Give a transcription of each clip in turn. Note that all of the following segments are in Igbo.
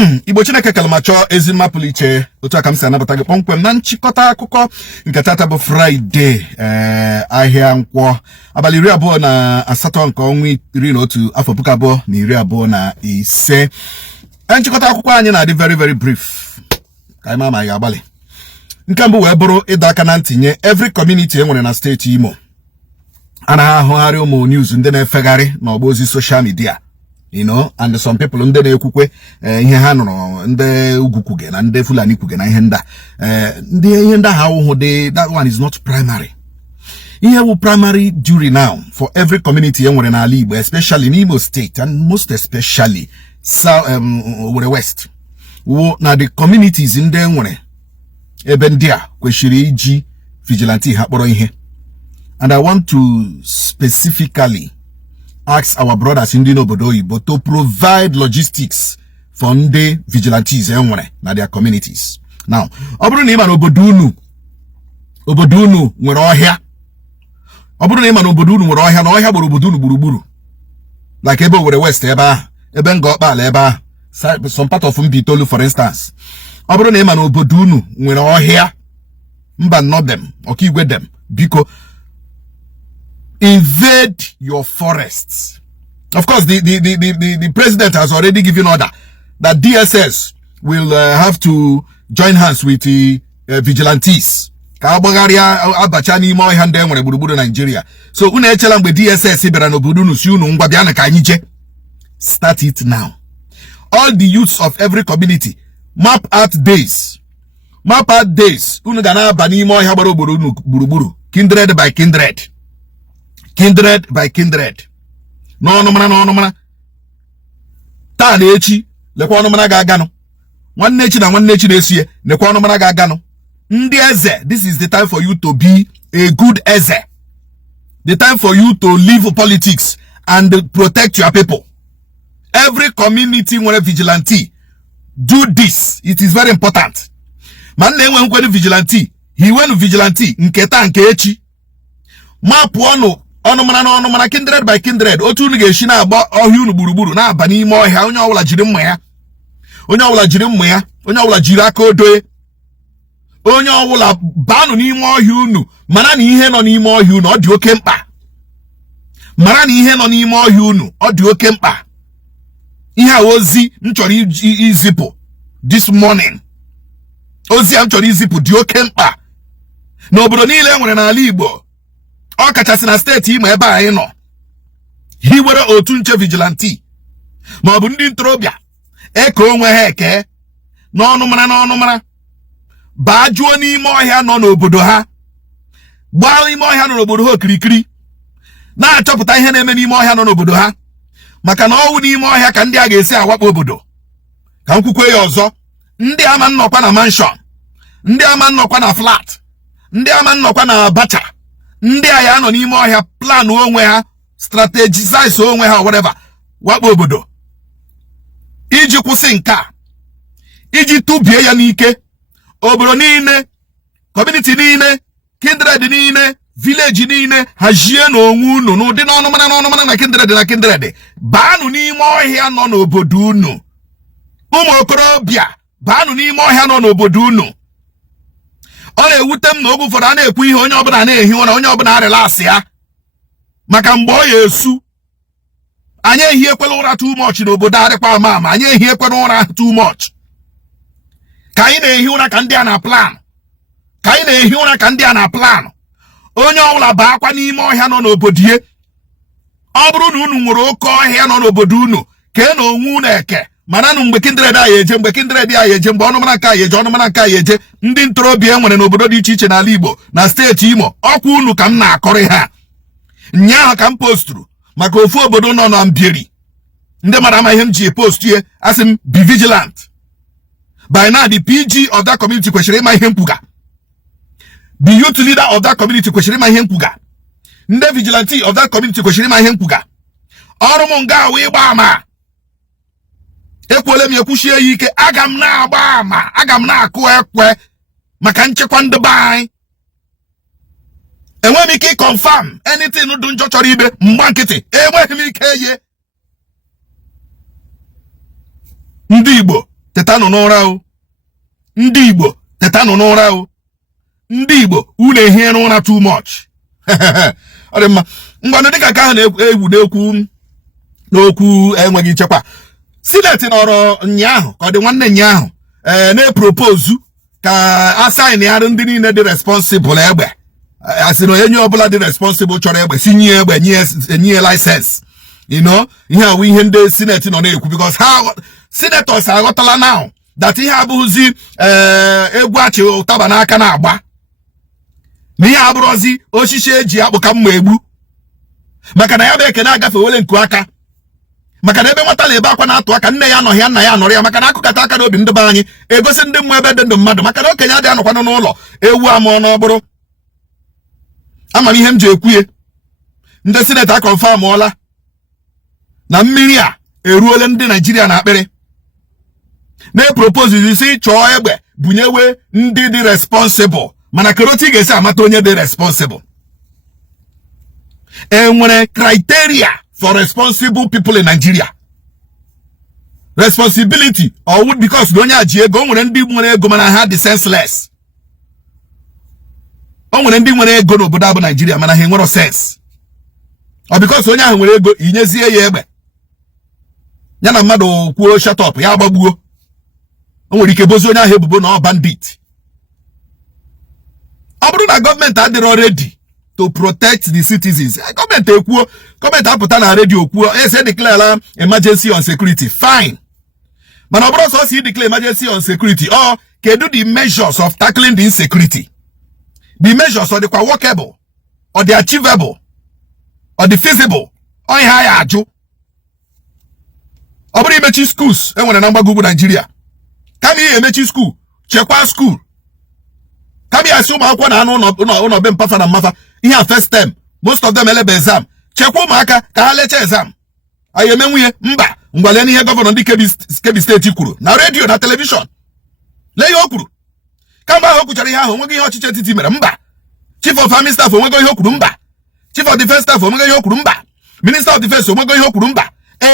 Igbo Chineke kalmacho ezima puliche otu aka m si anabata gị kpọmkwem na nchịkọta akụkọ nke tata bụ Friday ahịa nkwọ abalị 28 nke ọnwa 11 afọ 2025. Nchịkọta akụkọ anyị na-adị very brief ka anyị ma ga-agbalị. Nke mbụ wee bụrụ ịdọ aka na ntinye every community enwere na steeti Imo a na-ahụgharị ụmụ news ndị na-efegharị n'ọgba ozi social media, you know, and some people ndị na-ekwukwe ihe ha nụrụ ndị ugwu kwuge na ndị Fulani kwuge na ihe ndị ha ahụhụ that one is not primary. Ihe bụ primary duty now for every community enwere n'ala Igbo, especially in Imo State and most especially West, na the communities ndị enwere ebe ndị a kwesịrị iji vigilante ha kpọrọ ihe. And I want to specifically ask our brothers in the obodo Oyibo to provide logistics for the vigilantes enwere na their communities. Now, ọ bụrụ na ịma na obodo unu nwere ọhịa, ọ bụrụ na ịma na obodo unu nwere ọhịa na ọhịa gburu obodo unu gburugburu, like ebe Owerri West ebe ahụ, ebe Ngọkpala ebe ahụ, some part of Mbitolu for instance. Ọ bụrụ na ịma na obodo unu nwere ọhịa, mba nnọ dem, Okigwe dem, biko invade your forests. Of course, the president has already given order that DSS will have to join hands with the vigilantes. Nigeria. So, DSS start it now. All the youths of every community, map out days. Map out days. Kindred by kindred. Kindred by kindred. No mana. Ta na echi lekwa ọnụ mana ga-agano. Nwanne echi na nwanne echi na-esie lekwa ọnụ mana ga-agano. Ndị eze, this is the time for you to be a good eze. The time for you to leave politics and protect your people. Every community nwere vigilante. Do this. It is very important. Man na-enwe nkwenye vigilante. He went vigilante nke taa nke echi. Mapụ ọnụ mana kindred by kindred. Otu unu ga-eshi na-agba ọhịa unu gburugburu na-aba n'ime ọhịa. Onye ọbụla jiri mma ya, onye ọbụla jiri aka odoe, onye ọbụla baanụ n'ime ọhịa unu, mana na ihe nọ n'ime ọhịa unu ọ dị oke mkpa. Mara na ihe nọ n'ime ọhịa unu ọ dị oke mkpa. Ihe a ozi m chọrọ izipụ this morning. Ozi a m chọrọ izipụ dị oke mkpa n'obodo niile enwere n'ala Igbo, ọ kachasị na steeti Imo ebe anyị nọ. Hiwere otu nche vigilante ma ọ bụ ndị ntorobịa eke onwe ha eke n'ọnụ mara baa jụọ n'ime ọhịa nọ n'obodo ha, gbaa n'ime ọhịa nọ n'obodo ha okirikiri, na-achọpụta ihe na-eme n'ime ọhịa nọ n'obodo ha, maka na ọwụ n'ime ọhịa ka ndị a ga-esi awakpo obodo. Ka m kwukwe ya ọzọ, ndị ama nnọkwa na mansion, ndị ama nnọkwa na flat, ndị ama nnọkwa na abacha, ndị a ya nọ n'ime ọhịa plan onwe ha, strategize onwe ha, whatever, wakpo obodo. Iji kwụsị nke a, iji tụbie ya n'ike, obodo niile, community niile, kindred niile, village niile, hajie n'onwe unu n'ụdị n'ọnụ mana na kindred, baanụ n'ime ọhịa nọ n'obodo unu. Ụmụ okorobịa, baanụ n'ime ọhịa nọ n'obodo unu. Ọ na-ewute m na oge ụfọdụ a na-ekwu ihe onye ọbụla na-ehi ụra, onye ọbụla arịlasị ya maka mgbe ọ ya esu. Anyị ehiekwela ụra too much n'obodo adịkwa ama, anyị ehiekwela ụra too much. Ka anyị na-ehi ụra ka ndị a na plan. Onye ọbụla baakwa n'ime ọhịa nọ n'obodo ye. Ọ bụrụ na unu nwere oke ọhịa nọ n'obodo unu, kee na onwe unu eke, mana nụ mgbe kindred a eje, mgbe ọnụmara nke a eje, ọnụmara nke a eje. Ndị ntorobịa enwere n'obodo dị iche iche n'ala Igbo na steeti Imo, ọkwa unu ka m na-akọrị ha. Nyaahụ ka m posturu maka ofu obodo nọ na Mbieri. Ndị mara ama ihe m ji post ye, asị m be vigilant. By now the PG of that community kwesịrị ịma ihe mpuga. The youth leader of that community kwesịrị ịma ihe mpuga. Ndị vigilante of that community kwesịrị ịma ihe mpuga. Ọrụ m nga awụ ịgba ama. Ekwole m ekwuchie ya ike, aga m na-agba ama, aga m na-akụ ekwe maka nchekwa ndị be anyị. Enweghị m ike confirm anything dị njọ chọrọ ibe mgba nkịtị. Enweghị m ike ye. Ndị Igbo tetano n'ụra o. Ndị Igbo tetano n'ụra o. Ndị Igbo unu ehie n'ụra too much. Ọ dị mma. Ngwanụ dịka ka ha na-egwu n'okwu enweghị nchekwa. Senate nọrọ nyaahụ ka ọ dị nwanne nyaahụ na-propose ka assign ya ndị niile dị responsible egbe. Asị na onye ọbụla dị responsible chọrọ egbe si nye egbe nye license. You know, ihe awụ ihe ndị Senate nọ na-ekwu because ha senators aghọtala now that ihe abụghịzi egwu achị ụtaba n'aka na-agba. Na ihe abụrụzi osisi eji akpụ ka mma egbu. Maka na ya bụ eke na-agafe wele nku aka. Maka na ebe nwata na ebe akwa na-atụ aka nne ya anọghị nna ya anọrọ ya maka na akụkata aka n'obi ndị be anyị egosi ndị mmụọ ebe dị ndụ mmadụ maka na okenye adịghị anọkwanụ n'ụlọ ewu amụọ n'ọbụrụ. Ama m ihe m ji ekwuye ndị Senate akọnfamụọla na mmiri a eruole ndị Naijiria na akpịrị na-epropose si chọọ egbe bunyewe ndị dị responsible mana keroti ga-esi amata onye dị responsible. Enwere criteria for responsible people in Nigeria. Responsibility or because onye aji ego nwere ndị nwere ego mana ha dị senseless. O nwere ndị nwere ego n'obodo abụ Nigeria mana ha nwere sense. Or because onye ahụ nwere ego inyezie ya egbe. Ya na mmadụ kwuo shut up ya agbagbuo. O nwere ike bozi onye ahụ ebubo na ọ bandit. Ọ bụrụ na gọọmenti adịrọ ready to protect the citizens. Government apụta na radio kwuo ese declare emergency on security. Fine. But ọ bụrụ so declare emergency on security or kedu the measures of tackling the insecurity. The measures are the workable or the achievable or the feasible or ihe ya ajụ. Ọ bụrụ imechi schools enwere na mgbago ugwu Nigeria. Kama ihe emechi school, chekwa school. Kama ya si ụmụ akwụkwọ na anụ ụlọ be mpafa na mmafa ihe a first term most of them elebe exam chekwa ụmụaka ka ha lecha exam anyị emenwuye mba ngwale n'ihe gọvanọ ndị Kebbi steeti kwuru na redio na telivishọn lee ya o kwuru kama ahụ o kwuchara ihe ahụ onweghị ihe ọchịchị etiti mere mba chief of army staff onwego ihe o kwuru mba chief of defense staff onwego ihe o kwuru mba minister of defense onwego ihe o kwuru mba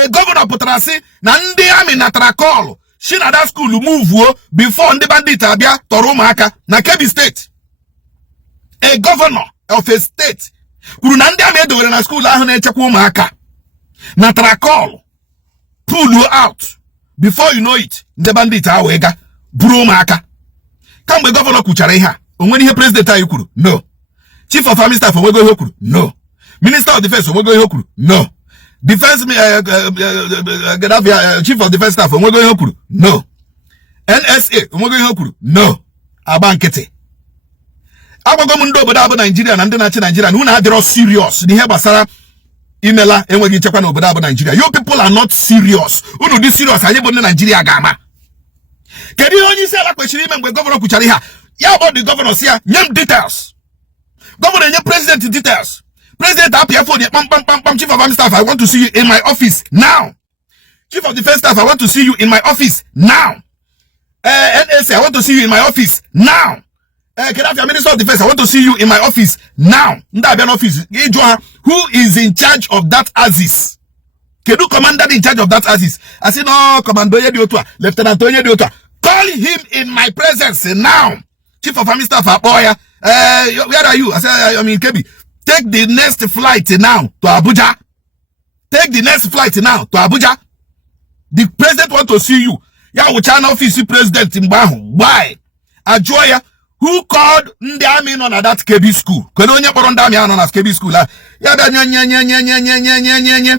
gọvanọ pụtara sị na ndị amị natara kọlụ si na that school move before ndị bandit abịa tọrọ ụmụaka na Kebbi steeti. A governor of a state kwuru na ndị amị edowere na school ahụ na-echekwa ụmụaka natara call pull you out before you know it ndị bandit ahụ wee ga buru ụmụaka. Kamgbe gọvanọ kwuchara ihe a onwere ihe president anyị kwuru no. Chief of army staff onwego ihe kwuru no. Minister of defense onwego ihe kwuru no. Defense chief of defense staff onwego ihe kwuru no. NSA onwego ihe kwuru no. Agba nkịtị. Agwago m ndị obodo abụ Nigeria na ndị na-achị Nigeria na unu adịrọ serious n'ihe gbasara imela enweghị nchekwa na obodo abụ Nigeria. You people are not serious. Unu dị serious anyị bụ ndị Nigeria ga-ama. Kedu ihe onye isi ala kwesịrị ime mgbe gọvanọ kwuchara ihe a? Ya bụ the governor si ya nye m details. Gọvanọ nye president details. President apịa phone ya pam. Chief of army staff I want to see you in my office now. Chief of defense staff I want to see you in my office now. NSA I want to see you in my office now. Minister of Defense, I want to see you in my office now. Office. Who is in charge of that axis? Kedu commander in charge of that axis? I said, no, Commander Lieutenant Oyedeotwa. Call him in my presence now. Chief of Army Staff, where are you? I said, I'm in Kebbi. Take the next flight now to Abuja. Take the next flight now to Abuja. The president want to see you. Ya Uchana office president Mbahu. Why? Ajoya. Who called ndị army nọ na that Kebbi school? Kedu onye kpọrọ ndị army nọ na Kebbi school la? Ya bịa nye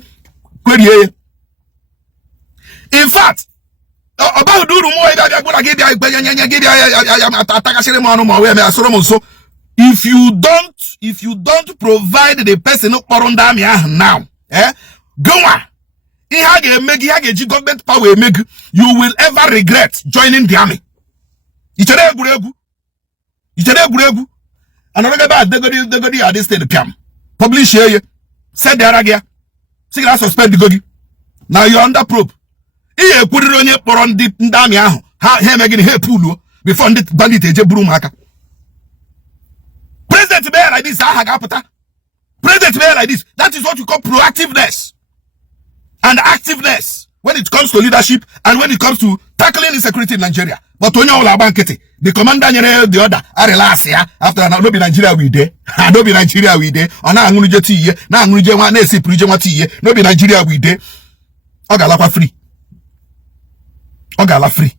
kwerie. In fact, about duru mo bịa gbura gị bịa atakashiri m ọnụ ma wee me asoro m nso. If you don't provide the person kpọrọ ndị army ahụ now, gụnwa ihe a ga-eme gị ha ga-eji government power eme gị, you will ever regret joining the army. Ichere egwuregwu. Another bad degodi at this state piam. Publish here. Said the aragia. Sigla suspend the gogi. Now you're under probe. Iye kwuriro onye kpọrọ ndị ndami ahụ. Ha megini he pulu before ndị bandit eje buru maka. President be like this aha ga-apụta. President be like this. That is what you call proactiveness and activeness when it comes to leadership and when it comes to tackling insecurity in Nigeria. But onye all bankete, the commander nyere the order, I relax ya after no be Nigeria we dey. No be Nigeria we dey. Ona angunuje ti ye, na angunuje wa na esi prije wa ti ye. No be Nigeria we dey. Ogala kwa free. Ogala free.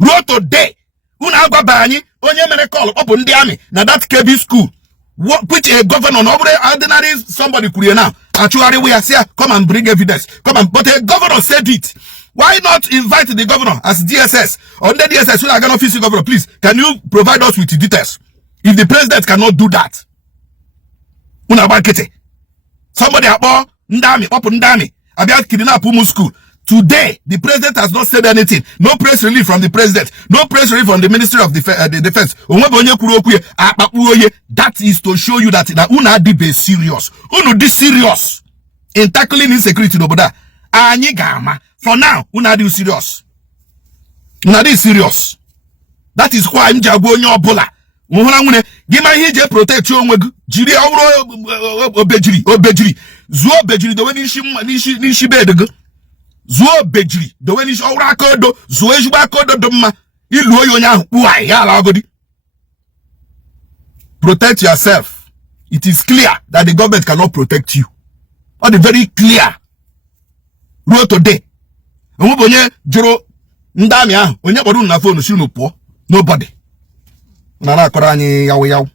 Road today. Una agwa banyi onye mere call up on the army. Now that KB school. Which a governor, ordinary somebody could now. Actually, we are here. Come and bring evidence. Come and, but a governor said it. Why not invite the governor as DSS? Under DSS, when I get office governor, please, can you provide us with the details? If the president cannot do that, somebody up ndami, about kidnap Umu school. Today, the president has not said anything. No press release from the president. No press release from the Ministry of the Defense. That is to show you that una be serious. Uno di serious in tackling insecurity. For now, una di serious. Una di serious. That is why I'm jagonyo bola. Gima hije protect you jiri obejiri. Zuo bejiri the way nishi bedeg. Zuo bejiri the way nishi ora kodo. Zuo ejuba kodo doma. Ilu yonya uai ya lagodi. Protect yourself. It is clear that the government cannot protect you. Or the very clear. Road today. Jiro ndami onye bodu na phone si no po. Nobody. Na akọrọ anyị yawo.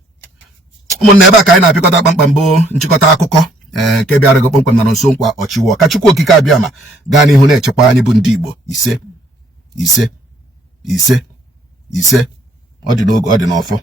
Ụmụnne ebe a ka anyị na-apịkọta kpamkpambo nchịkọta akụkọ nke bịara gị kpamkpam na nso nkwa ọchịwọ ka Chukwu okike abịa ma gaa n'ihu na-echekwa anyị bụ ndị Igbo ise ọ dị n'oge ọ dị n'ọfọ